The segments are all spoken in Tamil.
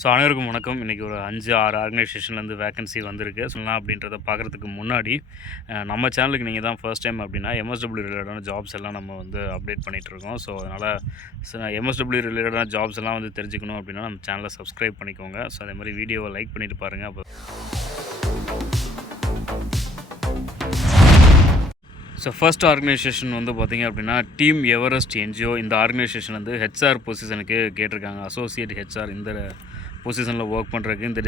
ஸோ அனைவருக்கும் வணக்கம். இன்றைக்கி ஒரு 5-6 ஆர்கனைசேஷன்லேருந்து வேக்கன்சி வந்திருக்கு. சொல்லலாம் அப்படின்றத பார்க்குறதுக்கு முன்னாடி நம்ம சேனலுக்கு நீங்கள் தான் ஃபர்ஸ்ட் டைம் அப்படின்னா எம்எஸ்டபிள்யூ ரிலேட்டடான ஜாப்ஸ் எல்லாம் நம்ம வந்து அப்டேட் பண்ணிகிட்ருக்கோம். ஸோ அதனால் எம்எஸ்டபிள்யூ ரிலேட்டடான ஜாப்ஸ் எல்லாம் வந்து தெரிஞ்சுக்கணும் அப்படின்னா நம்ம சேனலை சப்ஸ்கிரைப் பண்ணிக்கோங்க. ஸோ அதே மாதிரி வீடியோவை லைக் பண்ணிவிட்டு பாருங்கள். அப்போ ஸோ ஃபர்ஸ்ட் ஆர்கனைசேஷன் வந்து பார்த்திங்க அப்படின்னா டீம் எவரெஸ்ட் என்ஜிஓ. இந்த ஆர்கனைசேஷன் வந்து ஹெச்ஆர் பொசிஷனுக்கு கேட்டிருக்காங்க. அசோசியேட் ஹெச்ஆர் இந்த பொசிஷனில் ஒர்க் பண்ணுறதுக்கு, இந்த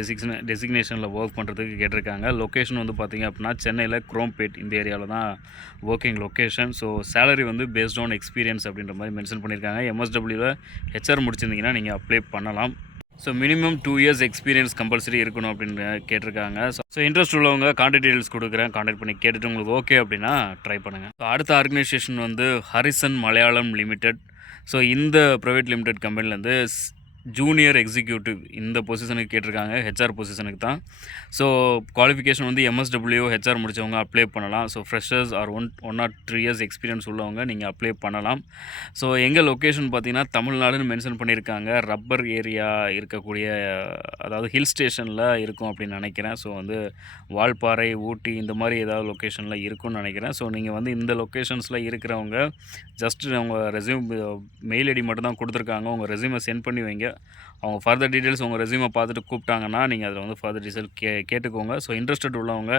டெசிக்னேஷனில் ஒர்க் பண்ணுறதுக்கு கேட்டிருக்காங்க. லொக்கேஷன் வந்து பார்த்திங்க அப்படின்னா சென்னையில் குரோம்பேட் இந்த ஏரியாவில் தான் ஒர்க்கிங் லொக்கேஷன். ஸோ சேலரி வந்து பேஸ்ட் ஆன் எக்ஸ்பீரியன்ஸ் அப்படின்ற மாதிரி மென்ஷன் பண்ணியிருக்காங்க. எம்எஸ்டபிள்யூவில் ஹெச்ஆர் முடிச்சிருந்தீங்கன்னா நீங்கள் அப்ளை பண்ணலாம். So minimum 2 years experience compulsory இருக்கணும் அப்படின்னு கேட்டிருக்காங்க. ஸோ இன்ட்ரெஸ்ட் உள்ளவங்க கான்டாக்ட் டீடைல்ஸ் கொடுக்குறேன். கான்டாக்ட் பண்ணி கேட்டுட்டு உங்களுக்கு ஓகே அப்படின்னா ட்ரை பண்ணுங்கள். ஸோ அடுத்த ஆர்கனைசேஷன் வந்து ஹரிசன் மலையாளம் லிமிடெட். ஸோ இந்த ப்ரைவேட் லிமிடெட் கம்பெனிலேருந்து ஜூனியர் எக்ஸிக்யூட்டிவ் இந்த பொசிஷனுக்கு கேட்டிருக்காங்க. ஹெச்ஆர் பொசிஷனுக்கு தான். ஸோ குவாலிஃபிகேஷன் வந்து எம்எஸ்டபிள்யூ ஹெச்ஆர் முடித்தவங்க அப்ளை பண்ணலாம். So freshers or 1 or 2 years experience உள்ளவங்க நீங்கள் அப்ளை பண்ணலாம். ஸோ எங்கள் லொக்கேஷன் பார்த்தீங்கன்னா தமிழ்நாடுன்னு மென்ஷன் பண்ணியிருக்காங்க. ரப்பர் ஏரியா இருக்கக்கூடிய, அதாவது ஹில் ஸ்டேஷனில் இருக்கும் அப்படின்னு நினைக்கிறேன். ஸோ வந்து வால்பாறை, ஊட்டி இந்த மாதிரி ஏதாவது லொக்கேஷனில் இருக்கும்னு நினைக்கிறேன். ஸோ நீங்கள் வந்து இந்த லொக்கேஷன்ஸில் இருக்கிறவங்க ஜஸ்ட்டு அவங்க ரெஸ்யூம் மெயில் ஐடி மட்டும் தான் கொடுத்துருக்காங்க. உங்கள் ரெஸ்யூமை சென்ட் பண்ணி வைங்க. அவங்க ஃபர்தர் டீட்டெயில்ஸ் உங்கள் ரெஸ்யூமை பார்த்துட்டு கூப்பிட்டாங்கன்னா நீங்கள் அதில் வந்து ஃபர்தர் டீட்டெயில் கேட்டுக்கோங்க. ஸோ இன்ட்ரெஸ்டட் உள்ளவங்க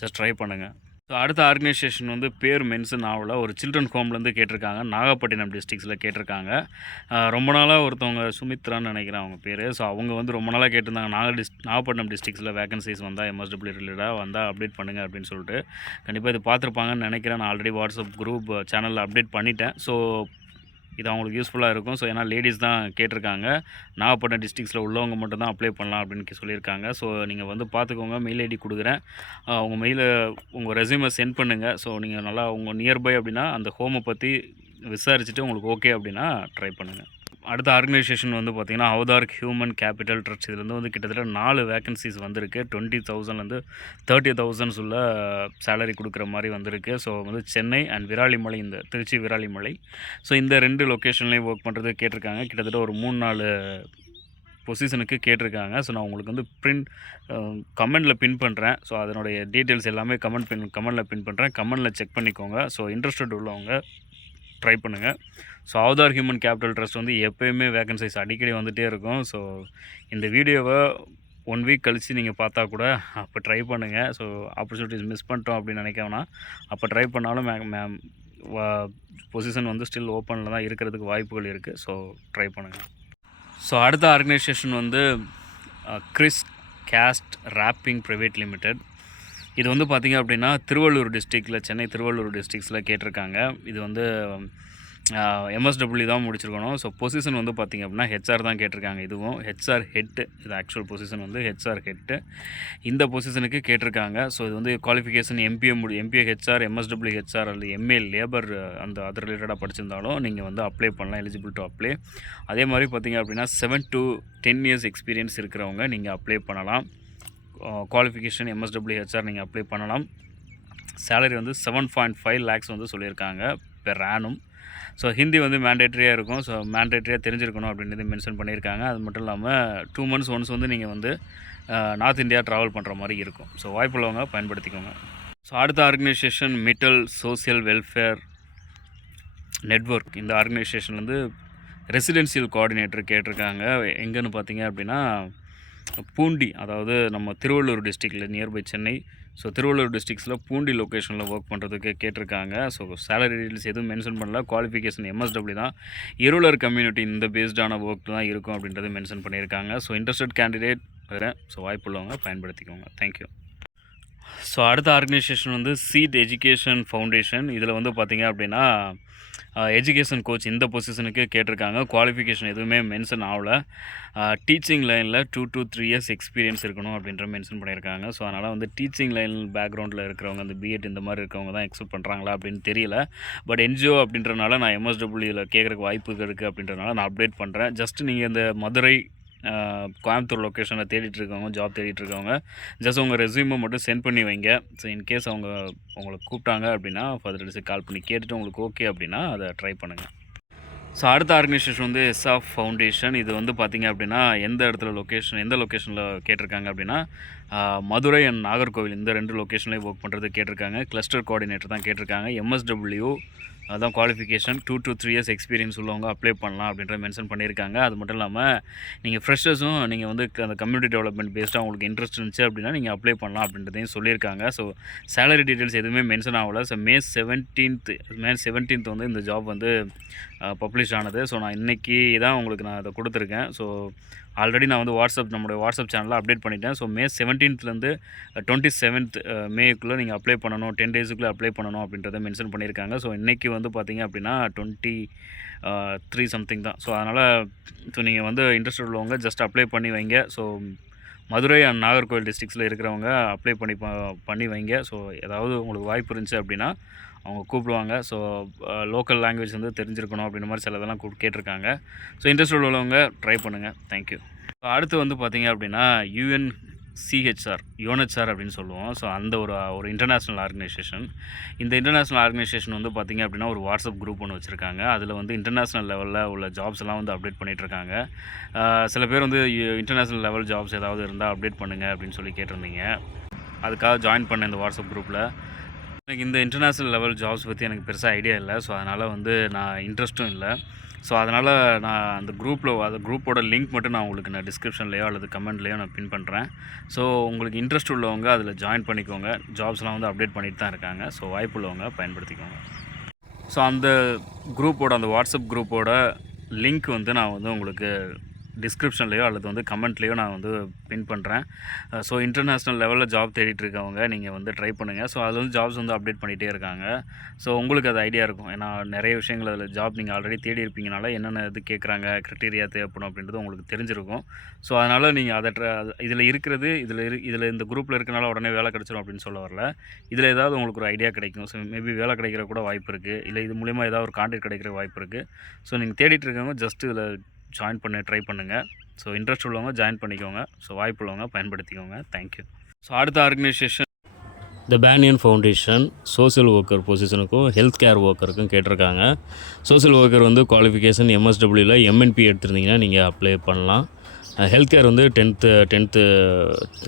ஜஸ்ட் ட்ரை பண்ணுங்கள். ஸோ அடுத்த ஆர்கனைசேஷன் வந்து பேர் மென்ஷன் ஆகல. ஒரு சில்ட்ரன் ஹோம்லேருந்து கேட்டிருக்காங்க. நாகப்பட்டினம் டிஸ்ட்ரிக்ஸில் கேட்டிருக்காங்க. ரொம்ப நாளாக ஒருத்தவங்க சுமித்ரான்னு நினைக்கிறேன் அவங்க பேர். ஸோ அவங்க வந்து ரொம்ப நாளாக கேட்டிருந்தாங்க. நாகப்பட்டினம் டிஸ்ட்ரிக்ஸில் வேகன்சிஸ் வந்தால் எம்எஸ்டபிள்யூ ரிலேட்டடாக வந்தால் அப்டேட் பண்ணுங்கள் அப்படின்னு சொல்லிட்டு. கண்டிப்பாக இது பார்த்துருப்பாங்கன்னு நினைக்கிறேன். நான் ஆல்ரெடி வாட்ஸ்அப் குரூப் சேனலில் அப்டேட் பண்ணிட்டேன். ஸோ இது அவங்களுக்கு யூஸ்ஃபுல்லாக இருக்கும். ஸோ ஏன்னா லேடிஸ் தான் கேட்டிருக்காங்க. நாகப்பட்டினம் டிஸ்ட்ரிக்ஸில் உள்ளவங்க மட்டும் தான் அப்ளை பண்ணலாம் அப்படின்னு சொல்லியிருக்காங்க. ஸோ நீங்கள் வந்து பார்த்துக்கோங்க. மெயில் ஐடி கொடுக்குறேன். உங்கள் ரெஸ்யூமை சென்ட் பண்ணுங்கள். ஸோ நீங்கள் நல்லா உங்கள் நியர்பை அப்படின்னா அந்த ஹோமை பற்றி விசாரிச்சுட்டு உங்களுக்கு ஓகே அப்படின்னா ட்ரை பண்ணுங்கள். அடுத்த ஆர்கனைசேஷன் வந்து பார்த்திங்கன்னா அவதார் ஹியூமன் கேபிட்டல் ட்ரஸ்ட். இதுலேருந்து வந்து கிட்டத்தட்ட 4 வேக்கன்சிஸ் வந்திருக்கு. 20,000லேருந்து 30,000 உள்ள சேலரி கொடுக்குற மாதிரி வந்திருக்கு. ஸோ வந்து சென்னை அண்ட் விராலிமலை, இந்த திருச்சி விராலிமலை. ஸோ இந்த 2 லொக்கேஷன்லேயும் ஒர்க் பண்ணுறது கேட்டிருக்காங்க. கிட்டத்தட்ட ஒரு 3-4 பொசிஷனுக்கு கேட்டிருக்காங்க. ஸோ நான் உங்களுக்கு வந்து கமெண்டில் பின் பண்ணுறேன். ஸோ அதனுடைய டீட்டெயில்ஸ் எல்லாமே கமெண்டில் பின் பண்ணுறேன். கமெண்டில் செக் பண்ணிக்கோங்க. ஸோ இன்ட்ரெஸ்டட் உள்ளவங்க ட்ரை பண்ணுங்கள். So Avatar human capital trust வந்து எப்போயுமே வேகன்சிஸ் அடிக்கடி வந்துகிட்டே இருக்கும். ஸோ இந்த வீடியோவை 1 வீக் கழித்து நீங்கள் பார்த்தா கூட அப்போ ட்ரை பண்ணுங்கள். ஸோ ஆப்பர்ச்சுனிட்டிஸ் மிஸ் பண்ணிட்டோம் அப்படின்னு நினைக்கவேனா. அப்போ ட்ரை பண்ணாலும் பொசிஷன் வந்து ஸ்டில் ஓப்பனில் தான் இருக்கிறதுக்கு வாய்ப்புகள் இருக்குது. ஸோ ட்ரை பண்ணுங்கள். ஸோ அடுத்த ஆர்கனைசேஷன் வந்து கிறிஸ் கேஸ்ட் ராப்பிங் ப்ரைவேட் லிமிடெட். இது வந்து பார்த்திங்க அப்படின்னா திருவள்ளூர் டிஸ்ட்ரிக்டில், சென்னை திருவள்ளூர் டிஸ்ட்ரிக்ஸில் கேட்டிருக்காங்க. இது வந்து எம்எஸ்டபிள்யூ தான் முடிச்சிருக்கணும். ஸோ பொசிஷன் வந்து பார்த்திங்க அப்படின்னா ஹெச்ஆர் தான் கேட்டிருக்காங்க. இதுவும் ஹெச்ஆர் ஹெட்டு. இது ஆக்சுவல் பொசிஷன் வந்து ஹெச்ஆர் ஹெட்டு இந்த பொசிஷனுக்கு கேட்டிருக்காங்க. ஸோ இது வந்து qualification MBA HR, MSW HR அல்லது எம்ஏ லேபர் அந்த அது ரிலேட்டடாக படிச்சிருந்தாலும் நீங்கள் வந்து அப்ளை பண்ணலாம். Eligible to apply. அதே மாதிரி பார்த்திங்க அப்படின்னா 7 to 10 இயர்ஸ் எக்ஸ்பீரியன்ஸ் இருக்கிறவங்க நீங்கள் அப்ளை பண்ணலாம். குவாலிஃபிகேஷன் எம்எஸ்டபிள்யூ ஹெச்ஆர் நீங்கள் அப்ளை பண்ணலாம். சேலரி வந்து 7.5 lakhs வந்து சொல்லியிருக்காங்க பெர் ஆனும். ஸோ ஹிந்தி வந்து மேண்டேட்ரியாக இருக்கும். ஸோ மேண்டேட்ரியாக தெரிஞ்சிருக்கணும் அப்படின்றது மென்ஷன் பண்ணியிருக்காங்க. அது மட்டும் இல்லாமல் 2 months ஒன்ஸ் வந்து நீங்கள் வந்து நார்த் இந்தியா ட்ராவல் பண்ணுற மாதிரி இருக்கும். ஸோ வாய்ப்புள்ளவங்க பயன்படுத்திக்கோங்க. ஸோ அடுத்த organisation Mittal social welfare network. இந்த ஆர்கனைசேஷன் வந்து ரெசிடென்சியல் கோஆர்டினேட்டர் கேட்டிருக்காங்க. எங்கேன்னு பார்த்தீங்க அப்படின்னா பூண்டி, அதாவது நம்ம திருவள்ளூர் டிஸ்ட்ரிக்டில் நியர்பை சென்னை. ஸோ திருவள்ளூர் டிஸ்ட்ரிக்ஸில் பூண்டி லொக்கேஷனில் ஒர்க் பண்ணுறதுக்கு கேட்டிருக்காங்க. ஸோ சேலரி டீட்டெயில்ஸ் எதுவும் மென்ஷன் பண்ணல. குவாலிஃபிகேஷன் எம்எஸ்டபிள்யூ தான். இருளர் கம்யூனிட்டி இந்த பேஸ்டான ஒர்க் தான் இருக்கும் அப்படின்றது மென்ஷன் பண்ணியிருக்காங்க. ஸோ இன்ட்ரெஸ்டட் கேண்டிடேட் வரேன். ஸோ வாய்ப்புள்ளவங்க பயன்படுத்திக்கோங்க. தேங்க்யூ. ஸோ அடுத்த ஆர்கனைசேஷன் வந்து சீட் எஜுகேஷன் ஃபவுண்டேஷன். இதில் வந்து பார்த்திங்க அப்படின்னா எஜுகேஷன் கோச் இந்த பொசிஷனுக்கு கேட்டிருக்காங்க. குவாலிஃபிகேஷன் எதுவுமே மென்ஷன் ஆகலை. டீச்சிங் லைனில் 2 to 3 இயர்ஸ் எக்ஸ்பீரியன்ஸ் இருக்கணும் அப்படின்ற மென்ஷன் பண்ணியிருக்காங்க. ஸோ அதனால் வந்து டீச்சிங் லைன் பேக்ரவுண்டில் இருக்கிறவங்க, அந்த பிஎட் இந்த மாதிரி இருக்கிறவங்க தான் எக்ஸப்ட் பண்ணுறாங்களா அப்படின்னு தெரியல. பட் என்ஜிஓ அப்படின்றனால நான் எம்எஸ்டபிள்யூவில் கேட்குறக்கு வாய்ப்பு இருக்குது அப்படின்றனால நான் அப்டேட் பண்ணுறேன். ஜஸ்ட் நீங்கள் இந்த மதுரை, கோயம்புத்தூர் லொக்கேஷனில் தேடிட்டுருக்கவங்க, ஜாப் தேடிட்டுருக்கவங்க ஜஸ்ட் உங்கள் ரெஸ்யூமை மட்டும் சென்ட் பண்ணி வைங்க. ஸோ இன்கேஸ் உங்களை கூப்பிட்டாங்க அப்படின்னா ஃபர்தர் கால் பண்ணி கேட்டுட்டு உங்களுக்கு ஓகே அப்படின்னா அதை ட்ரை பண்ணுங்கள். ஸோ அடுத்த ஆர்கனைசேஷன் வந்து எஸ்ஆஃப் ஃபவுண்டேஷன். இது வந்து பார்த்திங்க அப்படின்னா எந்த லொக்கேஷனில் கேட்டிருக்காங்க அப்படின்னா மதுரை அண்ட் நாகர்கோவில் இந்த 2 லொக்கேஷன்லேயும் ஒர்க் பண்ணுறது கேட்டிருக்காங்க. கிளஸ்டர் கோஆர்டினேட்டர் தான் கேட்டிருக்காங்க. MSW அதான் குவாலிஃபிகேஷன் 2 to 3 இயர்ஸ் எக்ஸ்பீரியன்ஸ் உள்ளவங்க அப்ளை பண்ணலாம் அப்படின்ற மென்ஷன் பண்ணியிருக்காங்க. அது மட்டும் இல்லாமல் நீங்கள் ஃப்ரெஷர்ஸும் நீங்கள் வந்து அந்த கம்யூனிட்டி டெவலப்மெண்ட் பேஸ்டாக உங்களுக்கு இன்ட்ரெஸ்ட் இருந்துச்சு அப்படின்னா நீங்கள் அப்ளை பண்ணலாம் அப்படின்றதையும் சொல்லியிருக்காங்க. ஸோ சேலரி டீட்டெயில்ஸ் எதுவுமே மென்ஷன் ஆகலை. ஸோ May 17th வந்து இந்த ஜாப் வந்து பப்ளிஷ் ஆனது. ஸோ நான் இன்றைக்கி தான் உங்களுக்கு நான் அதை கொடுத்துருக்கேன். ஸோ ஆல்ரெடி நான் வந்து நம்மளுடைய வாட்ஸ்அப் சேனலில் அப்டேட் பண்ணிட்டேன். ஸோ May 17th 27th மேக்குள்ளே நீங்கள் அப்ளை பண்ணணும், 10 டேஸுக்குள்ளே அப்ளை பண்ணணும் அப்படின்றத மென்ஷன் பண்ணியிருக்காங்க. ஸோ இன்றைக்கி வந்து பார்த்திங்க அப்படின்னா 23 சம்திங் தான். ஸோ அதனால் நீங்கள் வந்து இன்ட்ரெஸ்ட் உள்ளவங்க ஜஸ்ட் அப்ளை பண்ணி வைங்க. ஸோ மதுரை அண்ட் நாகர்கோவில் டிஸ்ட்ரிக்ஸில் இருக்கிறவங்க அப்ளை பண்ணி வைங்க. ஸோ ஏதாவது உங்களுக்கு வாய்ப்பு இருந்துச்சு அப்படின்னா அவங்க கூப்பிடுவாங்க. ஸோ லோக்கல் லாங்குவேஜ் வந்து தெரிஞ்சிருக்கணும் அப்படின்ற மாதிரி சில இதெல்லாம் கேட்டிருக்காங்க. ஸோ இன்ட்ரெஸ்ட் உள்ளவங்க ட்ரை பண்ணுங்கள். தேங்க்யூ. ஸோ அடுத்து வந்து பார்த்திங்க அப்படின்னா UNHCR அப்படின்னு சொல்லுவோம். ஸோ அந்த ஒரு இன்டர்நேஷ்னல் ஆர்கனைசேஷன். இந்த இன்டர்நேஷ்னல் ஆர்கனைசேஷன் வந்து பார்த்திங்க அப்படின்னா ஒரு வாட்ஸ்அப் குரூப் ஒன்று வச்சுருக்காங்க. அதில் வந்து இன்டர்நேஷ்னல் லெவலில் உள்ள ஜாப்ஸ் எல்லாம் வந்து அப்டேட் பண்ணிகிட்ருக்காங்க. சில பேர் வந்து இன்டர்நேஷ்னல் லெவல் ஜாப்ஸ் ஏதாவது இருந்தால் அப்டேட் பண்ணுங்கள் அப்படின்னு சொல்லி கேட்டிருந்தீங்க. அதுக்காக ஜாயின் பண்ணேன் இந்த வாட்ஸ்அப் குரூப்பில். எனக்கு இந்த இன்டர்நேஷ்னல் லெவல் ஜாப்ஸ் பற்றி எனக்கு பெருசாக ஐடியா இல்லை. ஸோ அதனால் வந்து நான் இன்ட்ரெஸ்ட்டும் இல்லை. ஸோ அதனால் நான் அந்த குரூப்போட லிங்க் மட்டும் நான் உங்களுக்கு டிஸ்கிரிப்ஷன்லேயோ அல்லது கமெண்ட்லேயோ நான் பின் பண்ணுறேன். ஸோ உங்களுக்கு இன்ட்ரெஸ்ட் உள்ளவங்க அதில் ஜாயின் பண்ணிக்கோங்க. ஜாப்ஸ்லாம் வந்து அப்டேட் பண்ணிட்டு தான் இருக்காங்க. ஸோ வாய்ப்பு உள்ளவங்க பயன்படுத்திக்கோங்க. ஸோ அந்த வாட்ஸ்அப் குரூப்போட லிங்க் வந்து நான் வந்து உங்களுக்கு டிஸ்கிரிப்ஷன்லேயோ அல்லது வந்து கமெண்ட்லேயோ நான் வந்து பின் பண்ணுறேன். ஸோ இன்டர்நேஷ்னல் லெவலில் ஜாப் தேடிட்டு இருக்கவங்க நீங்கள் வந்து ட்ரை பண்ணுங்கள். ஸோ அதில் வந்து ஜாப்ஸ் வந்து அப்டேட் பண்ணிகிட்டே இருக்காங்க. ஸோ உங்களுக்கு அது ஐடியா இருக்கும். ஏன்னா நிறைய விஷயங்கள் அதில் ஜாப் நீங்கள் ஆல்ரெடி தேடி இருப்பீங்கனால என்னென்ன இது கேட்குறாங்க, க்ரைட்டீரியா தேவைப்படும் அப்படின்றது உங்களுக்கு தெரிஞ்சிருக்கும். ஸோ அதனால் நீங்கள் இதில் இந்த குரூப்பில் இருக்கனால உடனே வேலை கிடச்சிரும் அப்படின்னு சொல்ல வரல. இதில் ஏதாவது உங்களுக்கு ஒரு ஐடியா கிடைக்கும். ஸோ மேபி வேலை கிடைக்கிற கூட வாய்ப்பு இருக்குது. இல்லை இது மூலிமா ஏதாவது ஒரு கான்டாக்ட் கிடைக்கிற வாய்ப்பு இருக்குது. ஸோ நீங்கள் தேடிட்டு இருக்கவங்க ஜஸ்ட் இதில் ஜாயின் பண்ண ட்ரை பண்ணுங்கள். ஸோ இன்ட்ரெஸ்ட் உள்ளவங்க ஜாயின் பண்ணிக்கோங்க. ஸோ வாய்ப்பு உள்ளவங்க பயன்படுத்திக்கோங்க. தேங்க்யூ. ஸோ அடுத்த organisation the banyan foundation. Social worker பொசிஷனுக்கும் ஹெல்த் கேர் ஒர்க்கருக்கும் கேட்டிருக்காங்க. சோஷியல் ஒர்க்கர் வந்து குவாலிஃபிகேஷன் MSWயில் MNP எடுத்திருந்தீங்கன்னா நீங்கள் அப்ளை பண்ணலாம். ஹெல்த் கேர் வந்து 10th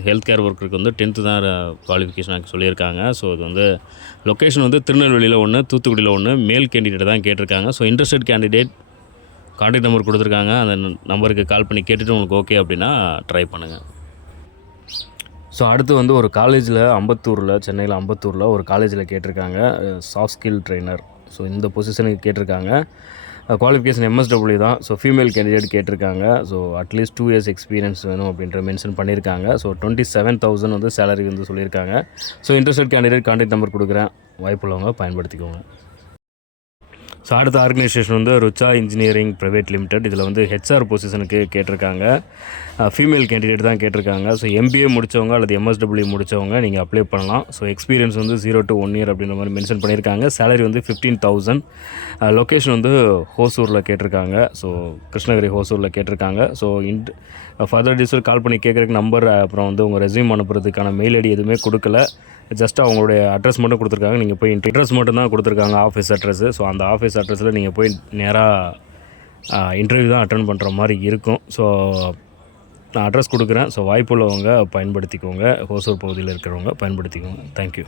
ஹெல்த் கேர் ஒர்க்கருக்கு வந்து 10th தான் குவாலிஃபிகேஷன் சொல்லியிருக்காங்க. ஸோ இது வந்து லொக்கேஷன் வந்து திருநெல்வேலியில் 1, தூத்துக்குடியில் 1, மேல் கேண்டிடேட் தான் கேட்டிருக்காங்க. So interested candidate contact number கொடுத்துருக்காங்க. அந்த நம்பருக்கு கால் பண்ணி கேட்டுட்டு உங்களுக்கு ஓகே அப்படின்னா ட்ரை பண்ணுங்கள். ஸோ அடுத்து வந்து ஒரு காலேஜில் சென்னையில் அம்பத்தூரில் ஒரு காலேஜில் கேட்டிருக்காங்க சாஃப்ட் ஸ்கில் ட்ரெயினர். ஸோ இந்த பொசிஷனுக்கு கேட்டிருக்காங்க. குவாலிஃபிகேஷன் MSW தான். ஸோ ஃபீமேல் கேண்டிடேட் கேட்டிருக்காங்க. ஸோ அட்லீஸ்ட் 2 இயர்ஸ் எக்ஸ்பீரியன்ஸ் வேணும் அப்படின்ற மென்ஷன் பண்ணியிருக்காங்க. ஸோ 27,000 வந்து சேலரி வந்து சொல்லியிருக்காங்க. So interested candidate contact number கொடுக்குறேன். வாய்ப்புள்ளவங்க பயன்படுத்திக்கோங்க. ஸோ அடுத்த ஆர்கனைசேஷன் வந்து ருச்சா இன்ஜினியரிங் ப்ரைவேட் லிமிடெட். இதில் வந்து HR பொசிஷனுக்கு கேட்டிருக்காங்க. ஃபீமேல் கேண்டிடேட் தான் கேட்டிருக்காங்க. ஸோ MBA முடித்தவங்க அல்லது MSW முடித்தவங்க நீங்கள் அப்ளை பண்ணலாம். ஸோ எக்ஸ்பீரியன்ஸ் வந்து 0 to 1 year அப்படின்ற மாதிரி மென்ஷன் பண்ணியிருக்காங்க. சேலரி வந்து 15,000. லொக்கேஷன் வந்து ஹோசூரில் கேட்டிருக்காங்க. ஸோ கிருஷ்ணகிரி ஹோசூரில் கேட்டிருக்காங்க. ஸோ ஃபர்தர் டீட்டெயில் கால் பண்ணி கேட்குறதுக்கு நம்பர், அப்புறம் வந்து உங்கள் ரெஸ்யூம் அனுப்புறதுக்கான மெயில் ஐடி எதுவுமே கொடுக்கல. ஜஸ்ட் அவங்களுடைய அட்ரஸ் மட்டும் கொடுத்துருக்காங்க. நீங்கள் போய் அட்ரஸ் மட்டும் தான் கொடுத்துருக்காங்க, ஆஃபீஸ் அட்ரஸ்ஸு. ஸோ அந்த ஆஃபீஸ் அட்ரஸில் நீங்கள் போய் நேராக இன்டர்வியூ தான் அட்டென்ட் பண்ணுற மாதிரி இருக்கும். ஸோ நான் அட்ரஸ் கொடுக்குறேன். ஸோ வாய்ப்புள்ளவங்க பயன்படுத்திக்கோங்க. ஹோசூர் பகுதியில் இருக்கிறவங்க பயன்படுத்திக்கோங்க. தேங்க்யூ.